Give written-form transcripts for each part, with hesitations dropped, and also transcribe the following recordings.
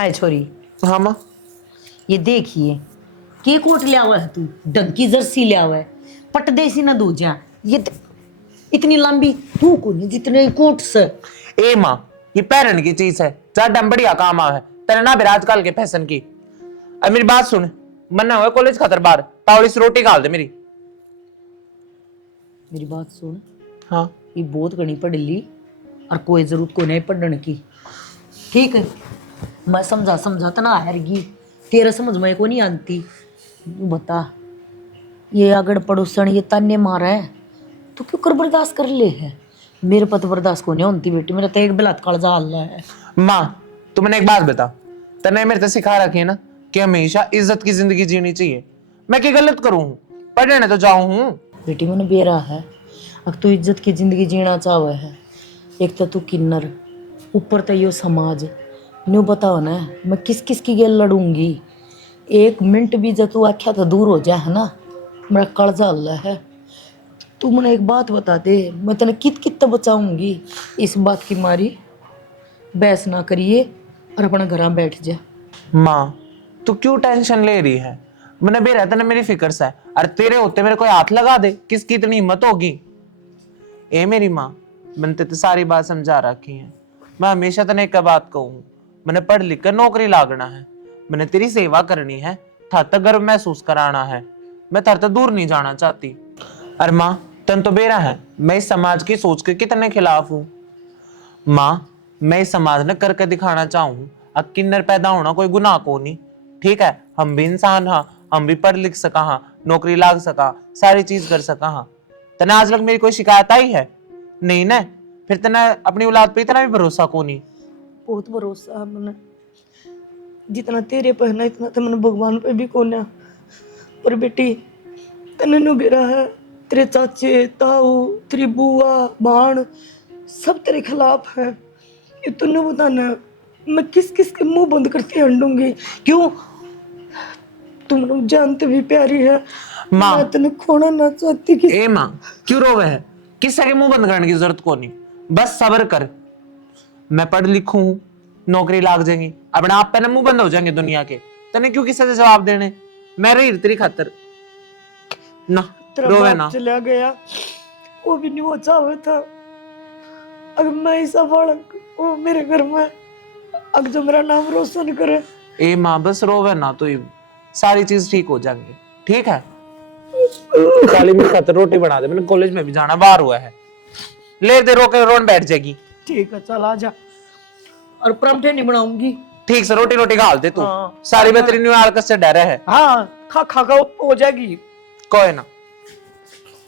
आए छोरी, हाँ माँ। ये देखिए के कोट लिया हुआ है तू, डंकी जर्सी लिया हुआ है, पटदेसी ना दूजा इतनी लंबी तू को नहीं जितने कोट से। ए माँ, ये पैरन की चीज है, ज्यादा बढ़िया काम आ है तेरे ना बेरा आजकल के फैशन की। अब मेरी बात सुन, मन्ना हुआ कॉलेज खातर बार तावड़ी से रोटी खा दे मेरी। मेरी बात सुन, हाँ ये बहुत घनी पढ़ ली और कोई जरूरत को नहीं पढ़ने की, ठीक है? मैं समझा तना हैरगी, तेरा समझ में को नहीं आती। बता, ये अगर पड़ोसन ये ताने मारा है तो क्यों कर बर्दाश्त कर ले है? मेरे पत बर्दाश्त को नहीं होती बेटी, मेरा तो एक बिलात कालजा हाल है। माँ, तू मैंने एक बात बता, तने मेरे से सिखा रखी है ना कि हमेशा इज्जत की जिंदगी जीनी चाहिए। मैं क्या गलत करूं हूँ? पढ़ने तो जाऊं हूँ। बेटी मैंने बेरा है, अब तू इज्जत की जिंदगी जीना चाहे है, एक तो तू किन्नर, ऊपर तो यो समाज न्यू बताओ ना, मैं किस किस की गेल लड़ूंगी? एक मिनट भी जब तू आख्या तो दूर हो जाए है ना, मेरा कर्जा अल्लाह है। तू मुझे एक बात बता दे, मैं तेने कित कित बचाऊंगी? इस बात की मारी बहस ना करिए और अपना घर बैठ जा। माँ, तू क्यों टेंशन ले रही है? मैंने बेरा तने मेरी फिक्र से, अरे तेरे होते मेरे कोई हाथ लगा दे, किसकी इतनी हिम्मत होगी? ए मेरी माँ, मैंने तेरे सारी बात समझा रखी है। मैं हमेशा तने एक बात कहूँ, मैंने पढ़ लिख कर नौकरी लागना है, मैंने तेरी सेवा करनी है, था तक गर्व महसूस कराना है, मैं थर तक दूर नहीं जाना चाहती। अरे माँ, तन तो बेरा है, मैं इस समाज की सोच के कितने खिलाफ हूँ। माँ, मैं इस समाज ने करके दिखाना चाहूँ, अब किन्नर पैदा होना कोई गुनाह को नहीं, ठीक है? हम भी इंसान हाँ, हम भी पढ़ लिख सका हाँ, नौकरी लाग सका, सारी चीज कर सका हाँ। तना आज लग मेरी कोई शिकायत आई है? नहीं ना? फिर तना अपनी औलाद पे इतना भी भरोसा को नहीं? बहुत भरोसा है मैंने, जितना तेरे पे है ना इतना तो मैंने भगवान पे भी कोना। पर बेटी तने नु बेरा है, तेरे चाचे ताऊ तेरी बुआ बाण सब तेरे खिलाफ है। ये तूने बताना मैं किस किस के मुंह बंद करके हंडूंगी? क्यों? तुम लोग जानते भी प्यारी है, माँ, मैं तेने खोना ना चाहती कि ए माँ, क्यों रोवे है? किससे के मुंह बंद करने की जरूरत को नहीं, बस सब्र कर। मैं पढ़ लिखू हूँ, नौकरी लाग जाएगी, अपने आप पे ना मुंह बंद हो जाएंगे दुनिया के। तने क्यों किसी से जवाब देने? मैं रही तेरी खातर ना, तेरा रोवे बाप ना। चला गया, वो भी नहीं वो चाहे था। अगर मैं ऐसा बालक वो मेरे घर में, अगर जो मेरा नाम रोशन करे। ए माँ, बस रोवे ना, तो ही सारी चीज ठीक हो जाएंगी, ठीक है? काली मेरी खातर रोटी बना दे, मैंने कॉलेज में भी जाना, बाहर हुआ है। ले दे, रोके रोन बैठ जाएगी। ठीक है चल आ जा, और परांठे नहीं बनाऊंगी। ठीक से रोटी रोटी खा दे तू। हाँ, सारी बेहतरीन आलकस से डरे है। हाँ खा खा खा हो जाएगी। कोई ना,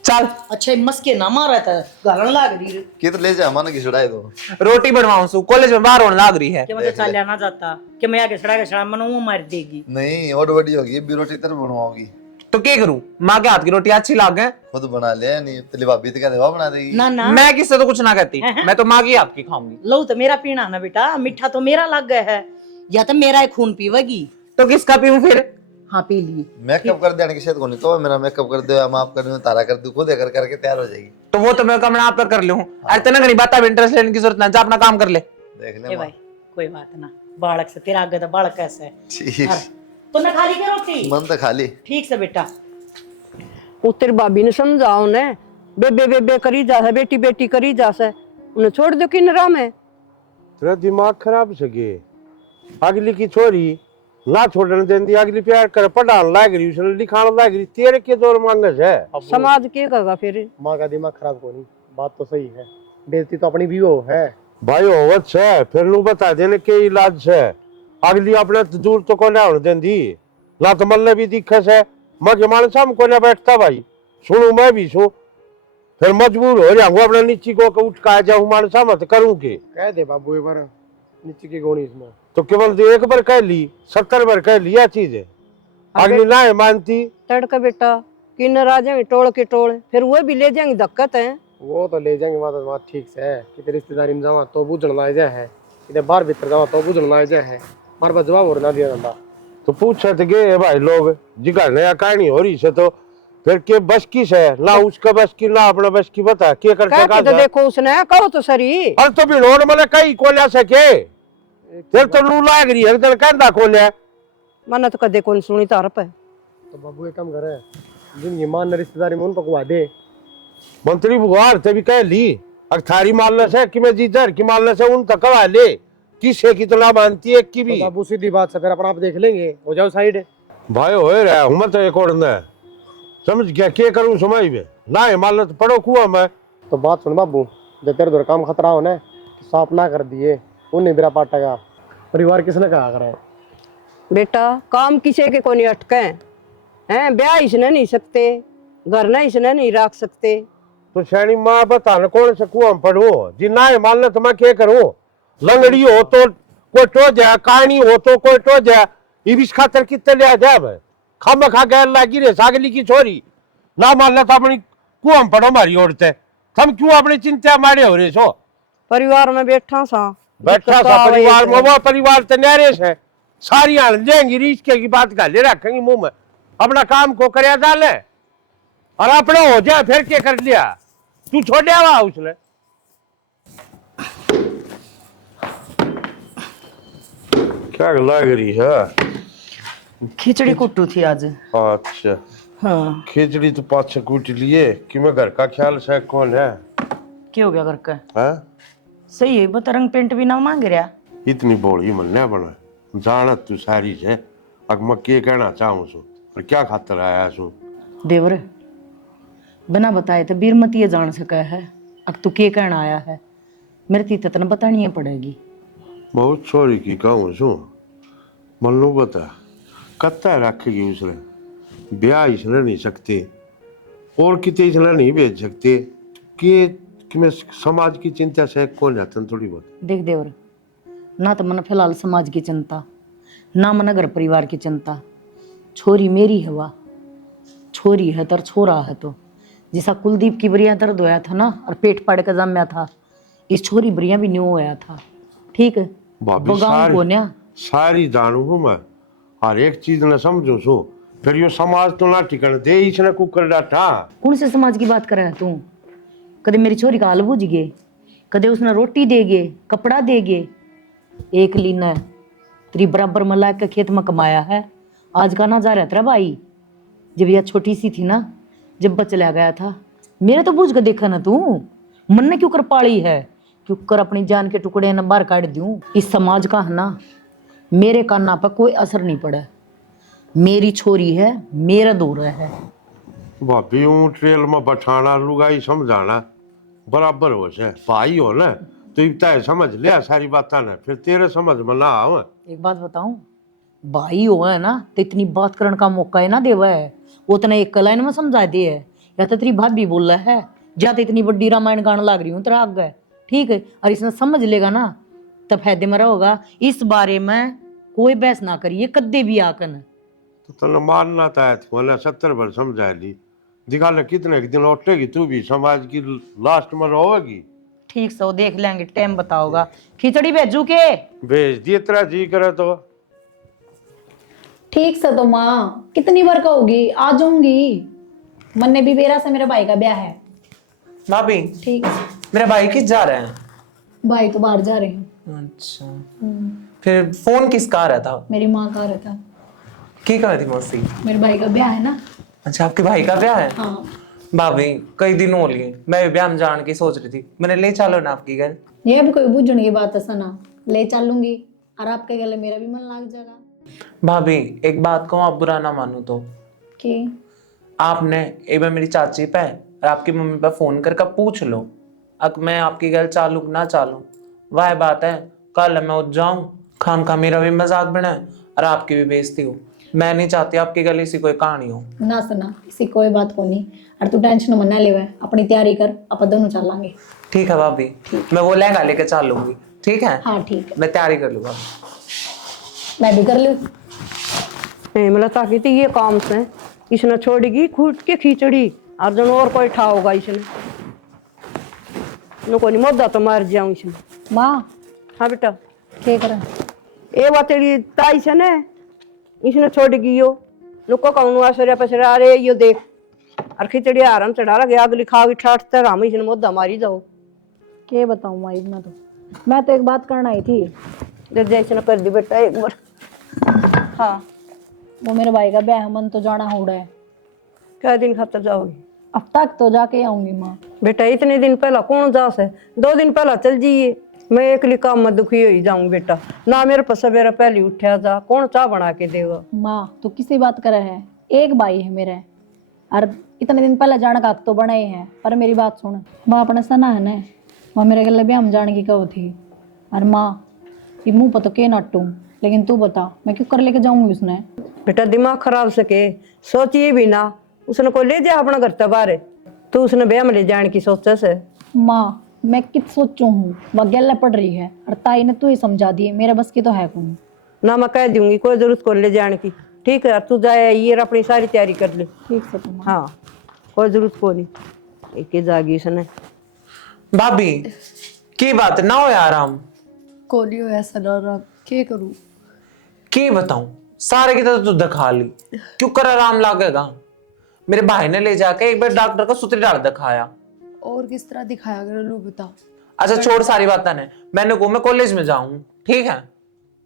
चल अच्छा मस्के ना मारा था, गालन लाग रही है कि तो ले जा मन की छुड़ाए दो। रोटी बनवाऊं सु, कॉलेज में बाहर होने लाग रही है। कि मतलब चल जाना जाता कि मैं आगे सड़ा मनु मार देगी। नहीं और बड़ी होगी भी रोटी तेरे बनवाओगी तो क्या करूं? माँ के हाथ की रोटी अच्छी लाग है, खुद बना ले, नहीं तेरी भाभी तो क्या देवा बना देगी। ना ना मैं किससे तो कुछ ना कहती, मैं तो माँ की हाथ की खाऊंगी। लो तो मेरा पीना ना बेटा, मीठा तो मेरा लग गया है, या तो मेरा ही खून पीवेगी। तो किसका पीऊं फिर? हाँ पी लिए। मेकअप कर देने की शायद को नहीं, तो मेरा मेकअप कर दो या माफ कर दूं, तारा कर दूं, खुद कर करके तैयार हो जाएगी। तो वो तो मैं कमरा आप कर लूं। अरे तेना नहीं बात, इंटरेस्ट लेने की जरूरत ना, जा अपना काम कर ले। देख ए ले भाई कोई बात ना, बालक से तेरा आगे तो बालक कैसे है। ठीक तो मैं खाली के रोटी मन तो खाली। ठीक से बेटा। वो तेरी भाभी ने समझाओ ने, बेबे बेबे करी जा है, बेटी बेटी करी जा है, उन्हें छोड़ दो किन राम है। तेरा दिमाग खराब सके, अगली की छोरी ना छोड़ने देंदी, अगली प्यार कर पढ़ाने लाग रही, उसने लिखाने लाग रही, तेरे के दौर मांगस है। समाज के कहेगा फिर? माँ का दिमाग खराब को नहीं, बात तो सही है, बेइज्जती तो अपनी भी हो है भाई होवत है, फिर नु बता देने के इलाज है। अगली अपने दूर तो को ना होने देंदी, ना तो मल्ले भी दिक्कत है, मगे मानस हम को ना बैठता भाई, सुनू मैं भी सु, फिर मजबूर हो जाऊंगा अपने नीची को उठ का जाऊं, मानस मत करूं के कह दे बाबू एक बार नीचे की गोनी इसमें। तो केवल एक बार कह ली, 70 बार कह लिया चीज है, अगली ना है मानती। तड़का बेटा किन्नर आ जाएंगे टोल के टोल, फिर वो भी ले जाएंगे दिक्कत है। वो तो ले जाएंगे, वहाँ तो बात ठीक से है कि रिश्तेदारी में जावा तो बुझन लाए जाए है, इधर बाहर भीतर जावा तो बुझन लाए जाए है, मारे पास जवाब और ना दिया जाता। तो पूछे थे गए भाई लोग जिगर नया कहानी हो रही से, तो फिर के बस की से ना उसका बस की ना अपना बस की, बता के करके तो देखो उसने कहो तो सरी। अरे तो भी रोड में कई कोलिया से के तेरे तो लू लाग रही है तेरे कहता खोले मैंने तो कदे कौन सुनी तार पे। तो बाबू एक काम करे, जिनकी मान रिश्तेदारी में उन पकवा दे। मंत्री बुआर ते भी कह ली अगर थारी मालने से कि मैं जीतर की मालने से उन तक ले किसे कितना मानती है की भी। तो बाबू सीधी बात से फिर अपना आप देख लेंगे, हो जाओ साइड। भाई हो रहा हूँ मैं तो एक और समझ गया क्या करूँ समझ में ना है मालने तो पड़ो कुआ मैं। तो बात सुन बाबू, जब तेरे दर काम खतरा हो ना तो साफ ना कर दिए, उन्हें बिरा पाटेगा। परिवार किसने कहा करे? बेटा काम किसी के को नहीं अटके हैं, ब्याह इसने नहीं सकते, घर ना इसने नहीं रख सकते। तो शैनी माँ बता न कौन से कुआ में पढ़ो जी ना है मालने तो मैं क्या करूँ। लंगड़ी हो तो कोई टो जाए, कहानी हो तो कोई टो जाए, ये भी खातर कितने लिया जाए मैं खम खा गैर लागी रे सागली की छोरी ना मालने तो अपनी कुआ में पढ़ो हमारी औरतें हम क्यों अपनी चिंता मारे हो रहे सो। परिवार में बैठा सा बैठा सा परिवार में वो परिवार तो नरेश है सारी आन जाएंगी रिश्ते की बात का ले रखेंगी मुंह में अपना काम को कर डाले और अपना हो जाए फिर क्या कर लिया तू छोड़े हुआ उसने। क्या लग रही है? खिचड़ी कुट्टू थी आज। अच्छा हाँ खिचड़ी तो पाँच कूट लिए कि मैं घर का ख्याल से कौन है? क्या हो गया घर का? हाँ सही है बता रंग पेंट भी ना मांग रहा। इतनी बोली मन नहीं बना जाना तू सारी से अब मैं क्या कहना चाहूँ सु और क्या खातर आया सु। देवर बिना बताए तो बीरमती ये जान सका है अब तू क्या कहना आया है मेरे ती तन बतानी पड़ेगी। बहुत छोरी की कहूँ सु मल्लू बता कत्ता रखेगी उसने ब्याह इसने नहीं सकते और कितने इसने नहीं भेज सकते कि मैं समाज की चिंता से कौन जाता है थोड़ी बहुत। देख देवर ना तो मन फिलहाल समाज की चिंता ना मन घर परिवार की चिंता। छोरी मेरी है वाह छोरी है तर छोरा है तो जैसा कुलदीप की बरिया दर्द होया था ना और पेट फाड़ के जमया था इस छोरी बरिया भी न्यू होया था। ठीक है भाभी सारी जानू हूँ मैं हर एक चीज न समझू सू फिर यो समाज तो ना टिकन दे इसने कुकर डाटा। कौन से समाज की बात कर रहा है तू? कदे मेरी छोरी का हाल बूझ गए कदे उसने रोटी देगे कपड़ा देगे एक लीना तेरी बराबर मला के खेत में कमाया है आज का ना जा रहा तेरा भाई जब यह छोटी सी थी ना जब बचला गया था मेरे तो बूझ के देखा ना तू मन ने क्यों कर पाली है क्यों कर अपनी जान के टुकड़े न बाहर काट दूं। इस समाज का है ना मेरे काना पर कोई असर नहीं पड़ा मेरी छोरी है मेरा दूर है। भाभी ऊँ ट्रेल में बैठाना लुगाई समझाना बराबर हो से भाई हो ना तो इतना समझ लिया सारी बात ना फिर तेरे समझ में ना आवे। एक बात बताऊं भाई हो है ना तो इतनी बात करने का मौका है ना देवा है उतना एक लाइन में समझा दे है या तो तेरी भाभी बोल रहा है या तो इतनी बड़ी रामायण गाने लग रही हूँ तेरा आग है। ठीक है और इसने समझ लेगा ना तब फायदे में रहोगा। इस बारे में कोई बहस ना करिए कद्दे भी आकन तो तने मानना था ना 70 बार समझा ली दिखा ले कितने दिन लौटेगी तू भी समाज की लास्ट में रहोगी। ठीक सो देख लेंगे टाइम बताओगा। खिचड़ी भेजू के भेज दिए तेरा जी करे तो ठीक से तो माँ कितनी बार कहोगी आ जाऊंगी। मन ने भी बेरा से मेरे भाई का ब्याह है। भाभी ठीक है मेरा भाई किस जा रहे हैं? भाई तो बाहर जा रहे हैं। अच्छा फिर फोन किसका आ रहा था? मेरी माँ का रहा था। की कर रही मौसी? मेरे भाई का ब्याह है ना। अच्छा आपके भाई का ब्याह है? हाँ भाभी कई दिन हो लिए मैं ब्याह में जाने की सोच रही थी मैंने ले चलो ना आपकी घर। ये भी कोई बूझने की बात है सना ले चलूंगी और आपके गले मेरा भी मन लग जाएगा। भाभी एक बात कहूँ आप बुरा ना मानो तो कि आपने एक बार मेरी चाची पे और आपकी मम्मी पे फोन करके पूछ लो अगर मैं आपकी घर चालू ना चालू वह बात है कल मैं उठ जाऊं खाम खा मेरा भी मजाक बनाए और आपकी भी बेइज्जती हो। मैं नहीं चाहती आपकी गली से कोई कहानी हो ना सना इसी कोई बात को नहीं और तू टेंशन मना ले अपनी तैयारी कर अपन दोनों चलेंगे। ठीक है भाभी मैं वो लहंगा लेके चल लूंगी। ठीक है हाँ ठीक है मैं तैयारी कर लूंगा। मैं भी कर लूँ। हेमलता की थी ये काम से इसने छोड़ेगी खूट के खिचड़ी और जन और कोई ठा होगा इसने नो कोई मुद्दा तो मार जाऊं इसने। माँ हाँ बेटा क्या करा ए बात तेरी ताई से ने इसने छोड़ेगी यो नुको कहूँ आसरिया पसरा अरे यो देख और खिचड़ी आराम चढ़ा लगे अगली खाओगी ठाठ तर हम इसने मुद्दा मारी जाओ। क्या बताऊँ माँ मैं तो एक बात करना आई थी। दे जैसे न कर दी बेटा एक बार। हाँ, वो मेरे भाई का ब्याह मन तो जाना हो रहा है। क्या दिन खातर जाओगी? अब तक तो जाके आऊंगी माँ। बेटा इतने दिन पहला कौन जा से? 2 दिन पहला चल जाइए। मैं एकली काम में दुखी हो ही जाऊं बेटा। ना मेरे पास सवेरा पहले उठा जा, कौन चाह बना के देगा? माँ तो किसी बात करे है, एक भाई है मेरे, और इतने दिन पहले जाने का तो बना ही है। पर मेरी बात सुन, वहाँ अपने सना है ना, वहाँ मेरे गले भी हम जाने की कहो थी। और माँ ये मुँह पर तो के नाटू, लेकिन तू बता मैं क्यों कर लेके जाऊंगी उसने? बेटा दिमाग खराब सके, सोचिए भी ना। उसने को ले जा अपना घर तबारे, तो उसने ब्याह में ले जाने की सोचा से। माँ मैं कित सोचू हूँ, वह गले पड़ रही है, और ताई ने तू ही समझा दिए, मेरे बस की तो है कौन। ना मैं कह दूंगी, कोई जरूरत को ले जाने की। ठीक है, तू जाए ये अपनी सारी तैयारी कर ले। ठीक से तुम। हाँ, कोई जरूरत को नहीं। एक ही जागी उसने। भाभी की बात ना हो यार, हम कोलियो ऐसा डर के करूं? के बताऊं, सारे की तो दिखा ली, क्यों कर आराम लागेगा? मेरे भाई ने ले जाके एक बार डॉक्टर का सूत्री डाल दिखाया। और किस तरह दिखाया कर लू बता। अच्छा छोड़ सारी बातें ने, मैंने को मैं कॉलेज में जाऊं, ठीक है?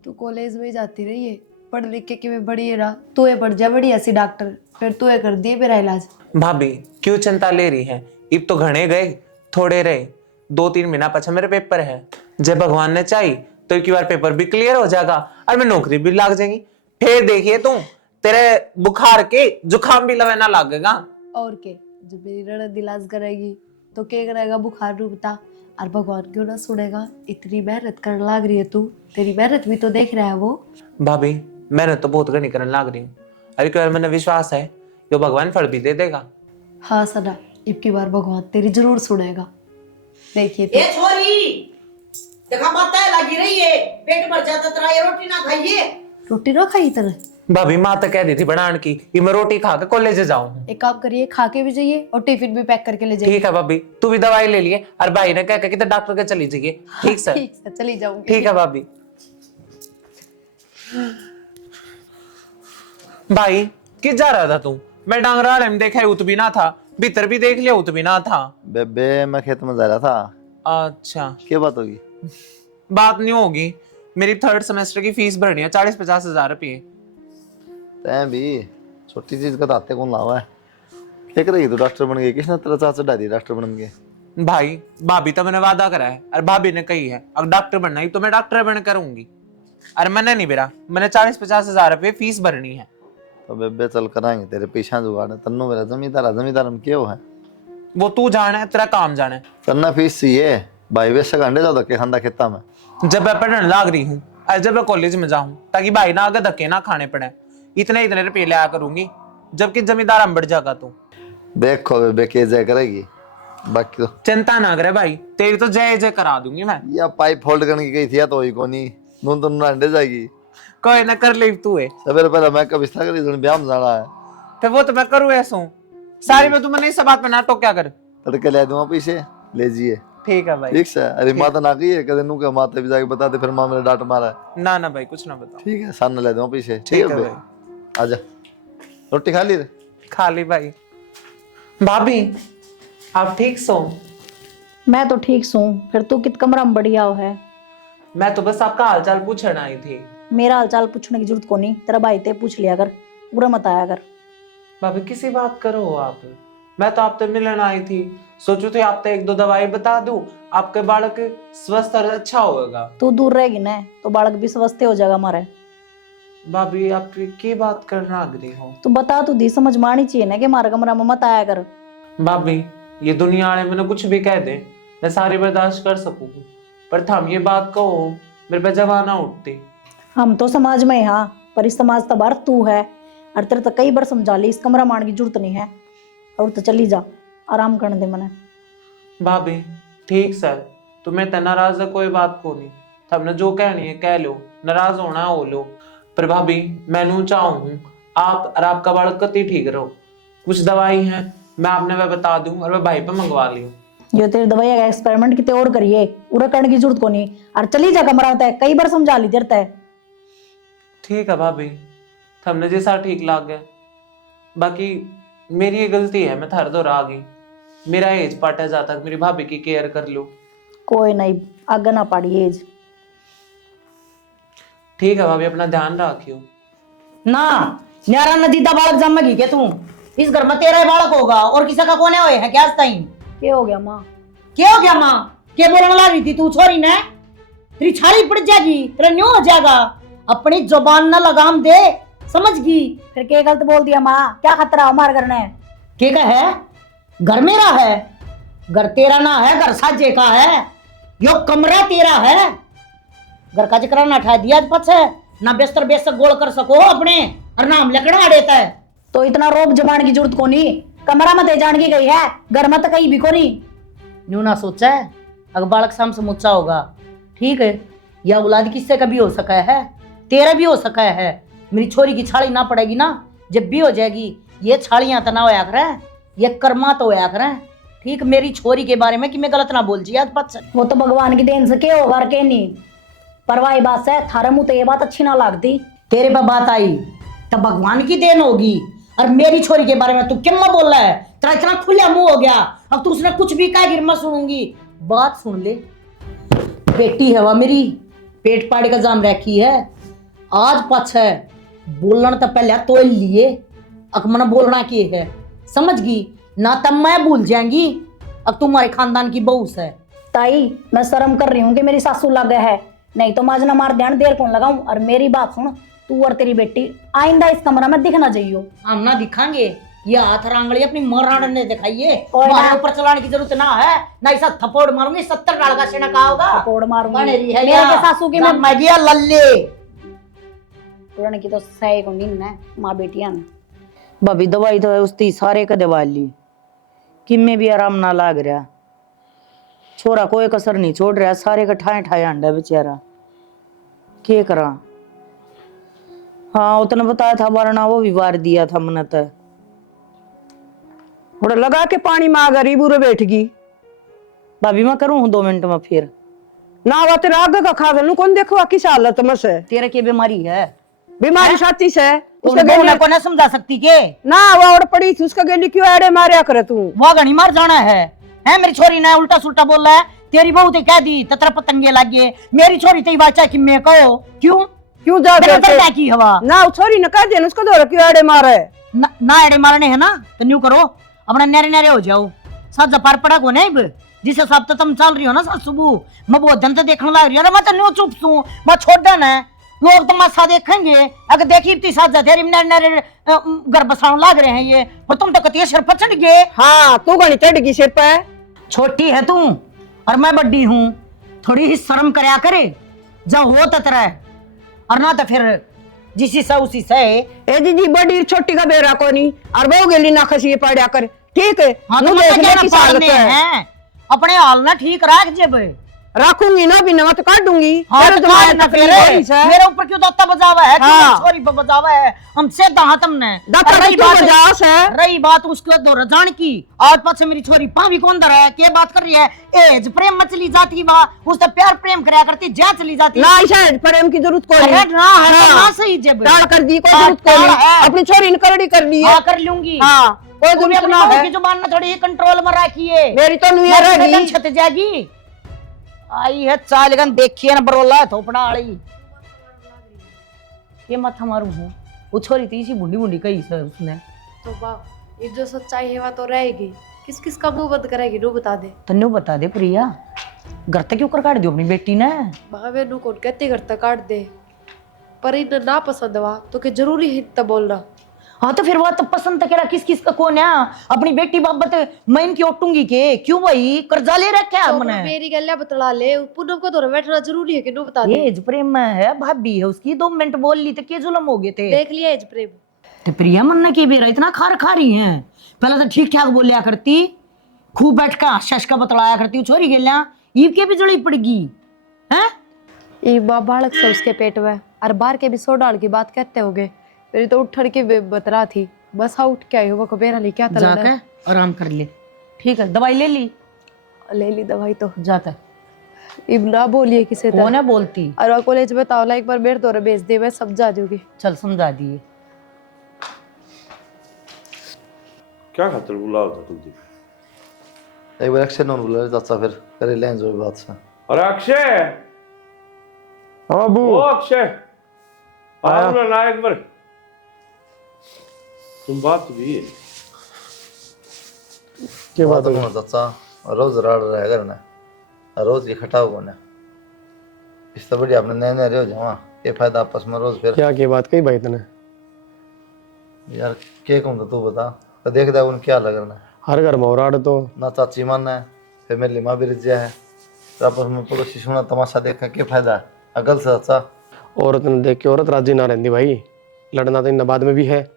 तू कॉलेज में जाती रही है, पढ़ लिख के कि मैं बड़ी रहा, तू ये बढ़ जा बड़ी ऐसी डॉक्टर, फिर तू ये कर दिए मेरा इलाज। भाभी क्यों चिंता ले रही है? इब तो घने गए, थोड़े रहे, 2-3 महीना पछा मेरे पेपर है। जब भगवान ने चाही तो एक बार पेपर भी क्लियर हो जाएगा और मैं नौकरी भी लग जाएगी। फिर देखिए तू, तेरे बुखार के जुकाम भी लवेना लगेगा। और के जब मेरी ननद इलाज करेगी तो क्या करेगा बुखार डूबता, और भगवान क्यों ना सुनेगा? इतनी मेहनत करने लग रही है तू, तेरी मेहनत भी तो देख रहा है वो। भाभी मेहनत तो बहुत करनी करने लग रही हूँ, अरे क्यों मैंने विश्वास है तो भगवान फल भी दे देगा। हाँ सना, अब की बार भगवान तेरी जरूर सुनेगा। देखिए ए छोरी, देखा पता है लगी रही है, पेट भर जाता तेरा, ये रोटी ना खाइए। रोटी ना खाई तरह। भाभी माँ तो कह दी थी बनाने की कि मैं रोटी खा के कॉलेज जाऊँ। एक काम करिए, खा के भी जाइए और टिफिन भी पैक करके ले जाइए। ठीक है भाभी, तू भी दवाई ले लिए और भाई ने कह के तो डॉक्टर के चली जाइए। ठीक सर, ठीक है चली जाऊंगी। ठीक है भाभी। भाई किस जा रहा था तू? मैं डांगरा में देखा उत भी ना था, भीतर भी देख लिया उत भी ना था। बेबे मैं खेत में जा रहा था। अच्छा क्या बात होगी? बात नहीं होगी, मेरी 3rd सेमेस्टर की फीस भरनी है 40-50 हजार रुपये। तैं भी छोटी चीज का ताते कौन लावा है? क्या करेगी तू? डॉक्टर बन गई? किसने तेरा चाचा चढ़ा दी डॉक्टर बन के? भाई भाभी तो मैंने वादा करा है और भाभी ने कही है अगर डॉक्टर बनना ही तो मैं डॉक्टर बन करूंगी। अरे मैंने नहीं बेरा, मैंने 40-50 हजार रुपये फीस भरनी है। तो बेबे चल कराएंगे तेरे पीछा जुगाड़। तन्नू मेरा जमींदार में क्यों है? वो तू जाने तेरा काम जाने। तन्ना फीस चाहिए भाई, वैसे घंटे जाओ धक्के खांदा खेता में। जब मैं पढ़ने लाग रही हूँ और जब मैं कॉलेज में जाऊँ ताकि भाई ना आगे धक्के ना खाने पड़े, इतने रुपये लिया करूंगी, जबकि जमींदार हम बढ़ जाएगा। तू देखो बेबे के जय करेगी, बाकी तो चिंता ना करे भाई, तेरी तो जय जय करा दूंगी मैं। या पाइप फोल्ड करने की गई थी या तो ही कोनी नून तो अंडे जाएगी। कोई ना कर ले तू है, सवेरे पहले मैं कब इस्ता करी ब्याह में जाना है। तो वो तो मैं करूँ ऐसा सारी में, तू मैंने इस बात में ना टोक क्या कर। तड़के ले दूंगा पीछे ले जिए। ठीक है भाई। ठीक से। अरे माता ना गई है कदे नू के माता भी जाके बता दे, फिर मां मेरे डांट मारा है। ना ना भाई कुछ ना बताओ। ठीक है, सामने ले दूंगा पीछे। ठीक है बे? भाई। आजा, रोटी खा ली रे? खा ली भाई। भाभी आप ठीक सो? मैं तो ठीक सू, फिर तू कित कमरा में बढ़िया हो है? मैं तो बस आपका हालचाल पूछने आई थी। मेरा हालचाल पूछने की जरूरत को नहीं, तेरा भाई ते पूछ लिया कर, पूरा मत आया कर। भाभी किसी बात करो आप, मैं तो आपसे मिलने आई थी, सोचू थे आपसे 1-2 दवाई बता दूं, आपके बालक स्वस्थ और अच्छा होगा। तू दूर रहेगी ना तो बालक भी स्वस्थ हो जाएगा हमारे। भाभी आप की बात करना अग्री हो? तू बता, तू दी समझ मानी चाहिए ना कि हमारे कमरा में मत आया कर। भाभी ये दुनिया वाले मैंने कुछ भी कह दे मैं सारी बर्दाश्त कर सकूं, पर थम ये बात कहो मेरे पे जवाना उठती। हम तो समाज में हाँ, पर इस समाज तबार तू है, और तेरे तो कई बार समझा ली इस कमरा मान की जरूरत नहीं है, और तो चली जा, आराम करने दे मने। भाभी ठीक सर, तुम्हें तो नाराज है कोई बात को नहीं, तुमने जो कहनी है कह लो, नाराज होना हो लो, पर भाभी मैनू चाहूँ आप और आपका बालक कति ठीक रहो। कुछ दवाई है मैं आपने वह बता दूं और वह भाई पे मंगवा लियो। ये तेरी दवाई का एक्सपेरिमेंट कितने और करिए, पूरा करने की जरूरत को नहीं, और चली जा कमरा होता है, कई बार समझा ली तेरे। ठीक है भाभी, तुमने जैसा ठीक लग गया, बाकी मेरी ये गलती है, मैं थार दौर आ गई, मेरा एज पाटा जाता मेरी भाभी की केयर कर लो। कोई नहीं, आगे ना पाड़ी एज। ठीक है भाभी, अपना ध्यान रखियो। ना न्यारा नदीदा बालक जन्मेगी के तू? इस घर में तेरा ही बालक होगा और किसी का कोने हुए है क्या आज ताईं? क्या हो गया माँ? क्या हो गया माँ? क्या बोलने लग रही थी तू छोरी ने? तेरी छाली पड़ जाएगी, तेरा न्यू हो जाएगा। अपनी जुबान न लगाम दे, समझ गई? फिर क्या गलत बोल दिया माँ? क्या खतरा हमारे घर ने? के का है? घर मेरा है, घर तेरा ना है, घर साजे का है। यो कमरा तेरा है, घर का जिक्र ना ठा दिया पछे ना बिस्तर बेसक गोल कर सको अपने, और नाम लकड़ा देता है। तो इतना रोब जबान की जरूरत को नहीं, कमरा में दे जान की गई है, घर में तो कहीं भी को नहीं। न्यू ना सोचा है अगर बालक शाम से मुच्चा होगा, ठीक है? या औलाद किससे का भी हो सका है, तेरा भी हो सका है। मेरी छोरी की छाली ना पड़ेगी ना, जब भी हो जाएगी ये छालियां तो ना होया करें, ये कर्मा तो होया करें, ठीक? मेरी छोरी के बारे में कि मैं गलत ना बोल जी आज पच। वो तो भगवान की देन से के होगा के नहीं, परवाही बात है। थारे मुंह तो ये बात अच्छी ना लगती। तेरे पे बात आई तो भगवान की देन होगी, और मेरी छोरी के बारे में तू क्यों मत बोल रहा है? तेरा इतना खुला मुंह हो गया, अब तू उसने कुछ भी कहा गिर मत सुनूंगी। बात सुन ले, बेटी है वह मेरी, पेट पाड़ी का जान रखी है। आज पछ है बोलना तो पहले तो लिए अकमना बोलना की है, समझ गई ना? तब मैं भूल जाएंगी अब तुम्हारे खानदान की बहू है। ताई मैं शर्म कर रही हूँ कि मेरी सासू लग है, नहीं तो माजना मार ध्यान देर कौन लगाऊं। और मेरी बात सुन, तू और तेरी बेटी आइंदा इस कमरा में दिखना चाहिए। हम ना दिखाएंगे, ये हाथ रांगड़ी अपनी मराण ने दिखाइए, और ना- ऊपर चलाने की जरूरत ना है ना। ऐसा थप्पड़ मारूंगी 70 डाल का सेना का होगा। थप्पड़ मारूंगी। बने रही है मेरे या? के सासू की मैं गया लल्ले पुराने की तो सही को नींद है माँ बेटियां ने। भाभी दवाई तो है उसकी सारे का दवा ली, किम्मे भी आराम ना लाग रहा। छोरा कोई कसर नहीं छोड़ रहा, सारे का ठाए ठाए अंडा बेचारा, के करा? हाँ उतना बताया था, वरना वो भी वार दिया था मैंने तो। थोड़ा लगा के पानी में आ गई बुरे बैठ गई। भाभी मैं करूँ 2 मिनट में फिर? ना वो तेरा आगे का खा गल कौन देखो किस हालत में से? तेरे की बीमारी है, बीमारी साथी से उसका को ना समझा सकती के? ना वो और पड़ी थी उसका गेली क्यों एड़े मारिया करे तू? वो घनी मार जाना है मेरी छोरी ने उल्टा सुल्टा बोल रहा है। तेरी बहू ते कह दी ततरा पतंगे लागे, मेरी छोरी तेरी बाचा कि मैं कहो क्यों क्यों जा तेरे अंदर क्या की हवा? ना छोरी ने कह दे उसको दो क्यों एड़े मारे? ना एड़े मारने है ना तो न्यू करो, अपना न्यारे न्यारे हो जाओ। साथ जपार पड़ा को नहीं जिसे सब तो तुम चल रही हो ना सात सुबह, मैं बहुत दिन तो देखने लग रही हूँ। मैं तो न्यू चुप सू, मैं छोड़ है लोग तमाशा देखेंगे। अगर देखी इतनी साथ जाते न्यारे घर बसाने लग रहे हैं ये, और तुम तो कतिया सिर पर चढ़ गए। हाँ तू घनी चढ़ गई सिर पे। छोटी है तू और मैं बड़ी हूँ, थोड़ी ही शर्म करया करे जब हो ततरा है, और ना तो फिर जिसी से उसी से। ए दीदी बड़ी छोटी का बेरा को नहीं और बहु गेली ना खसी पड़ा कर, ठीक है? हाँ तो नू मैं देख ले क्या किस ना हालत पालने है। हैं, अपने हाल ना ठीक रख जब। रखूंगी ना भी ना तो काट दूंगी। हाँ तेरे तो दिमाग काट ना में फिर, तकलीफ हो रही है। मेरे ऊपर क्यों दत्ता बजावा है? हाँ। क्यों छोरी पर बजावा है? हमसे दहा तुमने। दाता और तो बजास है। रही बात उसके दो रजान की, आज पास मेरी छोरी पावी कौन दर है, क्या बात कर रही है? एज प्रेम में चली जाती बा, उससे प्यार प्रेम करया करती, जा चली जाती। ना शायद प्रेम की जरूरत कोई अरे नहीं। ना है तो हाँ। ना सही जब टाल कर दी कोई हाँ, जरूरत कोई टाल नहीं। है। अपनी छोरी ने करड़ी कर ली है। हाँ कर लूंगी। हाँ कोई तू भी जरूरत अपनी ना बहू है। की जुबान में थोड़ी कंट्रोल में रखिए, मेरी तो नहीं गर्दन रहेगी। छत जाएगी। आई है चालगन देखिए ना बरोला थोपड़ा आड़ी, ये मत हमारू हूँ। वो छोरी थी इसी बुंडी बुंडी कही सर उसने। तो वाह, ये जो सच्चाई है वह तो रहेगी। किस किस का मुंह बंद करेगी रू बता दे। तन्नू बता दे प्रिया, घर तक क्यों कर काट दियो अपनी बेटी ने? भावे नु कौन कहते घर तक काट दे, पर इन ना पसंद हुआ तो के जरूरी है इतना बोलना। हाँ तो फिर वो तो पसंद तक किस किस का कौन है? अपनी बेटी बाबत मैं इनकी ओटूंगी के क्यों भाई? कर्जा ले रखा है तो हमने। मेरी गल्ला बतला ले, पूनम को तो बैठना जरूरी है कि नु बता दे। एज प्रेम में है, भाभी है उसकी, 2 मिनट बोल ली तो के जुलम हो गए थे। देख लिया एज प्रेम। तो प्रिया मन्ना की बेरा इतना खार खा रही है, पहले तो ठीक ठाक बोलिया करती, खूब बैठ का शश का बतलाया करती, छोरी गेलिया ईब के भी जड़ी पड़गी हैं। ये बालक से उसके पेट में और बाहर के भी 100 डाल की बात कहते होगे। मेरी तो उठ के बतरा थी, बस हाँ उठ के आई हो वो बेरा ले क्या तला जाके आराम कर ले, ठीक है? दवाई ले ली? ले ली दवाई तो जाता इब ना बोलिए किसे कौन है बोलती? और वो कॉलेज में तावला एक बार मेरे दौरे भेज दे, मैं समझा दूंगी। चल समझा दिए। क्या खातर बुलाओ था तुझे? एक बार अक्षय नॉन बोला चाचा फिर करे लें जो बात से। अरे अक्षय, हाँ बू ओ अक्षय, आओ ना ना एक बार तुम बात भी है क्या बात तो है? चाचा रोज राड़ रहा घर ना रोज इकट्ठा हो ना इससे बढ़िया अपने नए नए रहो जावा ये फायदा आपस में रोज फिर क्या बात कही भाई तने? यार के कहूँ तू बता तो देख दे उन क्या लग रहा है हर घर में राड़ तो ना चाची मन है फैमिली माँ भी रिज्या है तो आपस में पड़ोसी सुना तमाशा देखा क्या फायदा है अगल से अच्छा औरत ने देख के औरत राजी ना रहती भाई, लड़ना तो इन बाद में भी है,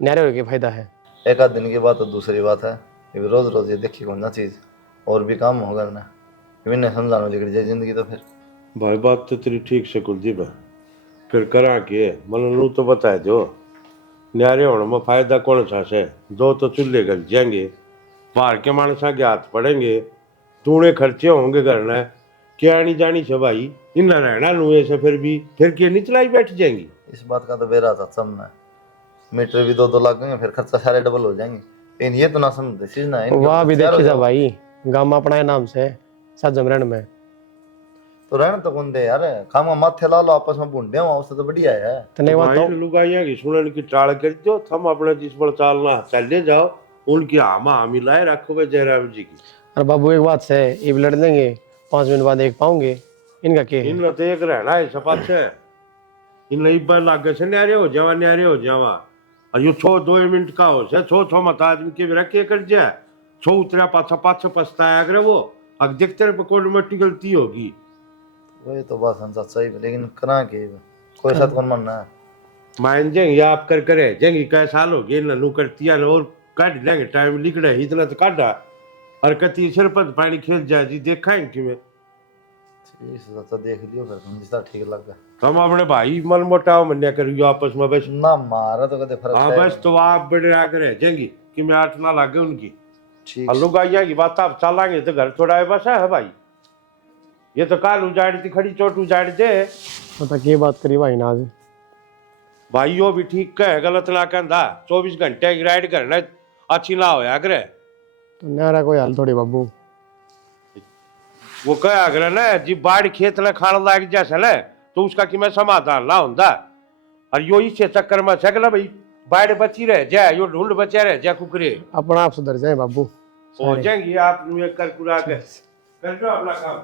न्यारे होने के फायदा है। एक आध दिन की बात तो दूसरी बात है ये रोज रोज ये देखी कौन ना चीज और भी काम होगा ना इन्हें समझाना बिगड़ जाए जिंदगी तो फिर भाई बात तो तेरी ठीक से कुलदीप है फिर करा के मन नू तो बताए दो न्यारे होने में फायदा कौन सा है दो तो चूल्हे गल जाएंगे बाहर के मानसा के हाथ पड़ेंगे तूने खर्चे होंगे करना क्या नहीं जानी से भाई इन्ना रहना नू ऐसे फिर के नहीं चलाई बैठ जाएंगी। इस बात का तो बेरा था समझना मीटर भी 2-2 लाख गए फिर खर्चा सारे डबल हो जाएंगे इन ये तो ना समझते चीज ना वाह भी देखी जा भाई गांव में अपना नाम से साजमरण में तो रहना तो कौन दे यार खामा माथे ला लो आपस में बुंडे हो उससे तो बढ़िया है तने बात भाई लुगाइया की सुनन की टाल कर दो थम अपने जिस पर चालना चले जाओ उनकी आमा मिलाए रखोगे जयराम जी की। अरे बाबू एक बात है ये भी लड़ देंगे 5 मिनट बाद एक पाऊंगे इनका क्या है? इन तो एक रहना है सपात से इन एक बार लागे से न्यारे हो जावा और यो 2 मिनट का हो से छो मत आदमी के रखे कर जाए छो उतरा पाछा पछताया अगर वो अब देखते रहे पकड़ मट्टी गलती होगी वही तो बात हम सही है लेकिन करा के कोई साथ कौन मानना है मान जाएंगे आप कर करे जाएंगे कई साल हो गए नू करती है और काट लेंगे टाइम लिख रहे इतना तो काटा और कति सिर पर पानी खेल जाए जी देखा है कि मैं ठीक है चाचा देख लियो फिर तुम जितना ठीक लगा हम अपने भाई मन मोटाव मन्या करियो आपस में बस ना मारा तो कदे फर्क हाँ बस तो आप बड़े आकर रह जाएंगी कि मैं 8 ना लागे उनकी ठीक हल्लू गाइया की बात आप चलाएंगे तो घर छोड़ा है बस है भाई ये तो काल उजाड़ दी खड़ी चोट उजाड़ दे पता क्या बात करी भाई ना आज भाई यो भी ठीक कहे गलत ना कहता 24 घंटे की राइड करना अच्छी ना होया करे तो न्यारा कोई हाल थोड़ी बाबू वो कहा करे ना जी बाढ़ खेत ने खाने लाग जैसे ना तो उसका कि मैं समाधान ना होता और यो इसे चक्कर में सकला भाई बाढ़ बची रह जाए यो ढूंढ बचा रह जाए कुकरे अपना आप सुधर जाए बाबू हो जाएंगी आप कर कुरा के कर लो अपना काम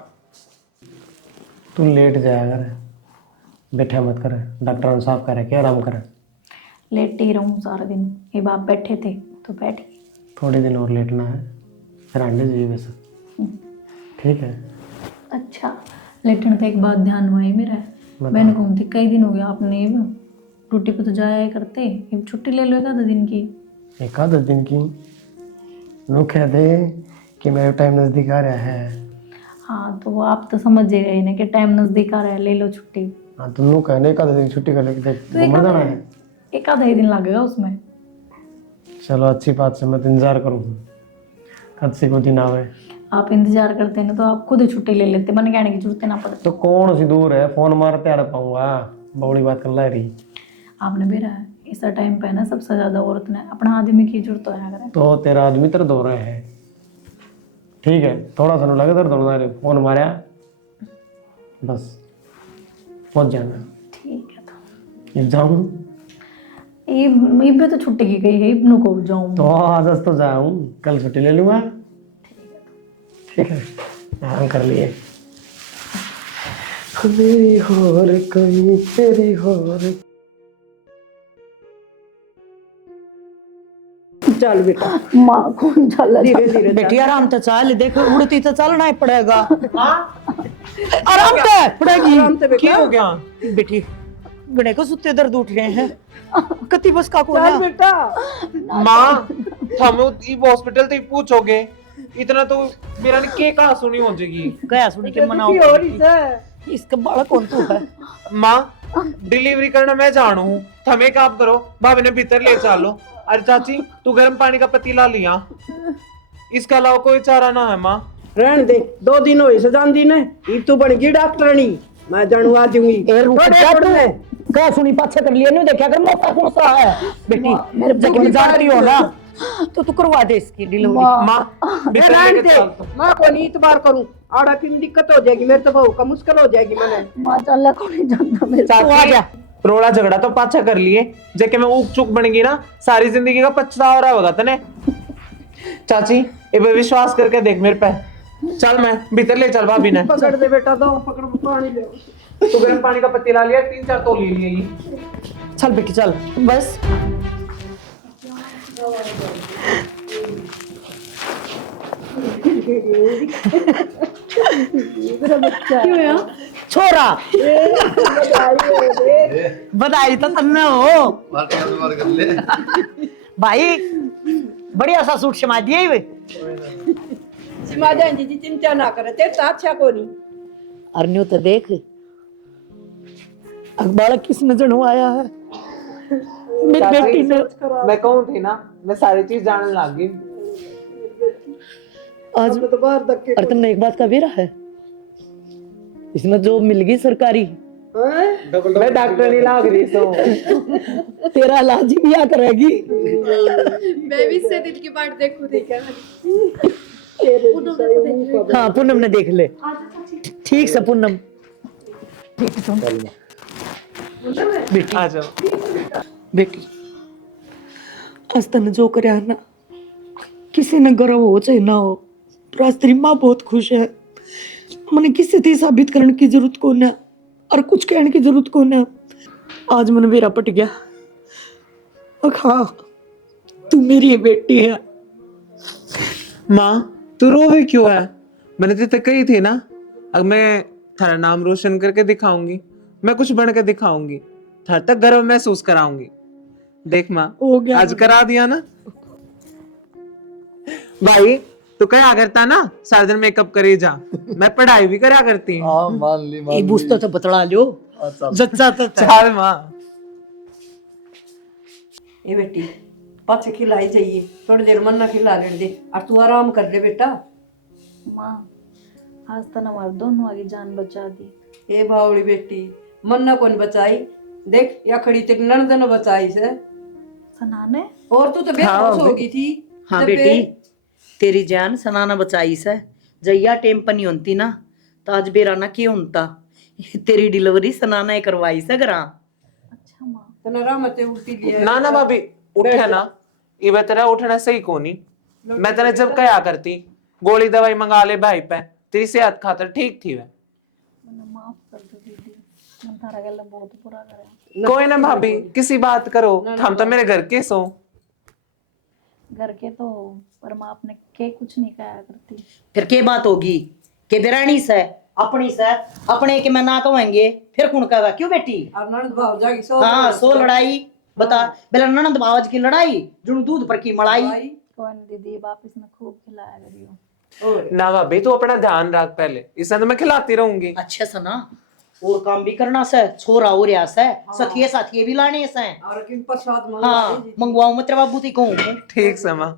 तू लेट जाया कर बैठा मत कर डॉक्टर ने साफ करे क्या आराम कर लेट ही रहूँ सारा दिन ये बाप बैठे थे तो बैठ गई थोड़े दिन और लेटना है फिर अंडे चाहिए वैसे ठीक है अच्छा लेटन तो एक बात ध्यान में आई मेरा मैंने घूमती कई दिन हो गया आपने ड्यूटी पे तो जाया ही करते अब छुट्टी ले लो 1 दिन की 1 दिन की नो कह दे कि मेरा टाइम नज़दीक आ रहा है। हाँ तो वो आप तो समझ ही गए ना कि टाइम नज़दीक आ रहा है ले लो छुट्टी। हाँ तुम लोग कहने 1 दिन छुट्टी कर लेके तो घूमने जाना है 1 आधा ही दिन लगेगा उसमें। चलो अच्छी बात से मैं तो इंतजार करूँ कद से कोई दिन आवे। आप इंतजार करते हैं ना तो आप खुद ही छुट्टी ले लेते मन कहने की जरूरत ना पड़ती। तो कौन सी दूर है फोन मारते आ पाऊंगा बड़ी बात कर ला रही आपने भी रहा इस टाइम पे ना सबसे ज्यादा औरत ने अपना आदमी की जरूरत है अगर तो तेरा आदमी तेरे दो रहे हैं ठीक है थोड़ा सा लगे तेरे दोनों फोन मारा बस पहुंच जाना ठीक है। तो जाऊँ ये तो छुट्टी की गई है इब्नू को जाऊँ तो आज तो जाऊँ कल छुट्टी ले लूँगा ठीक है आराम कर लिए मेरी होर कहीं तेरी होर चल बेटा माँ कौन चल धीरे धीरे बेटी आराम से चल देख उड़ती तो चलना ही पड़ेगा। आराम से पड़ेगी। आराम से बेटा। क्या हो गया बेटी बड़े को सुत्ते दर्द उठ रहे हैं कति बस का को चल बेटा माँ हम हॉस्पिटल तक पूछोगे इतना तो मेरा ने के कहा सुनी हो जाएगी गया सुनी के मनाओ दुखी हो रही है इसका बालक कौन तू है। माँ डिलीवरी करना मैं जानू हूँ थमे काम करो भाभी ने भीतर ले चलो। अरे चाची तू गर्म पानी का पतीला लिया इसके अलावा कोई चारा ना है माँ। रहन दे 2 दिन हुए सजान दी ने ई तू बन गई डॉक्टरनी मैं जानू आ जाऊंगी क्या सुनी पाछे कर लिए नहीं देखा कर मोटा कौन सा है बेटी जब जानती हो ना तो तू करवा दे इसकी डिलीवरी। माँ भीतर रहन लेके दे चल तो। मां को नहीं इतबार करूं आड़ा की दिक्कत हो जाएगी मेरे तो बहू का मुश्किल हो जाएगी मैंने माँ चल को नहीं जानता मेरे तू आ जा रोड़ा झगड़ा तो पाछा कर लिए, जेके मैं ऊक चुक बन गई ना, सारी जिंदगी का पछतावा रहा होगा तने। चाची ये पे विश्वास करके देख मेरे पे। चल मैं भीतर ले चल भाभी ने। पकड़ दे बेटा, दो पकड़ पानी ले। तू गर्म पानी का पत्ती ला लिया, 3-4 तोल ले लिए ये। चल बेटी चल बस। छोरा बधाई तो तन्ने हो भाई, बढ़िया सा सूट समा दिया ही वे। सीमा जाएंगी जी, चिंता ना करे, तेरे साथ अच्छा को नहीं। अरन्यू तो देख अखबार किस नजर आया है मेरी बेटी ने। मैं कहूँ थी ना, मैं सारी चीज जानने लग गई। आज तो बाहर धक्के। और तुमने एक बात का बेरा है, इसमें जॉब मिल गई सरकारी। मैं डॉक्टर नहीं लाग रही तो तेरा इलाज भी आ करेगी। मैं भी इससे दिल की बात देखूं, ठीक है। हाँ पूनम ने देख ले। ठीक से पूनम, बेटी आ जाओ। बेटी आज तने जो करे ना, किसी ने गर्व हो चाहे ना हो, पर आज तेरी माँ बहुत खुश है। मैंने किसी थी साबित करने की जरूरत को ना, और कुछ कहने की जरूरत को ना। आज मैंने बेरा पट गया। हाँ तू मेरी बेटी है। माँ तू रोवे क्यों है? मैंने तुझे कही थी ना, अब मैं थारा नाम रोशन करके दिखाऊंगी, मैं कुछ बन के दिखाऊंगी, थार तक गर्व महसूस कराऊंगी। देख माँ हो गया आज करा दिया ना। भाई तू क्या करता ना, सारा दिन मेकअप करे जा, मैं पढ़ाई भी करा करती हूँ। हाँ मान ली ये बूझता तो बतला लो जच्चा तो चल माँ। ये बेटी पाछे खिलाई जाइए, थोड़ी देर मन ना खिला ले दे, और तू आराम कर ले बेटा। माँ आज तो हमारे दोनों आगे जान बचा दी। ए बावड़ी बेटी, मन ना कौन बचाई, देख या खड़ी तेरी ननद ने बचाई से। सनाने और तू तो बेहोश हो गई थी। हाँ जब बेटी, तेरी जान सनाना बचाई से। जैया टेम पर नहीं होती ना, तो आज बेरा ना क्यों होता। तेरी डिलीवरी सनाना ही करवाई से घरा। अच्छा माँ, तना रामते उल्टी लिया। ना ना भाभी उठे ना, ये तेरा उठना सही कोनी। मैं तेने जब कहा करती गोली दवाई मंगा ले भाई पे, तेरी सेहत खातर ठीक थी वे। मैंने माफ कर दो दीदी, मैं तारा गला बहुत बुरा करा। कोई ना भाभी, किसी बात करो, हम तो मेरे घर के सो। घर के तो पर माँ अपने के कुछ नहीं कहा करती। फिर के बात होगी के बेरानी से अपनी से अपने के मैं ना कहेंगे, फिर कौन कहेगा? क्यों बेटी? और ननद भाव जागी सो। हाँ सो लड़ाई बता बेला ननद बावज की लड़ाई, जुन दूध पर की मलाई। कोई नहीं दीदी, वापिस ने खूब खिलाया करियो। ना भाभी तू अपना ध्यान रख पहले, इससे तो मैं खिलाती रहूंगी। अच्छे से ना, और काम भी करना से, छोरा हो रहा से, सथिये साथिये भी लाने से। और कि प्रसाद हाँ मंगवाऊं मैं तेरे बाबू ती कहूं। ठीक से माँ।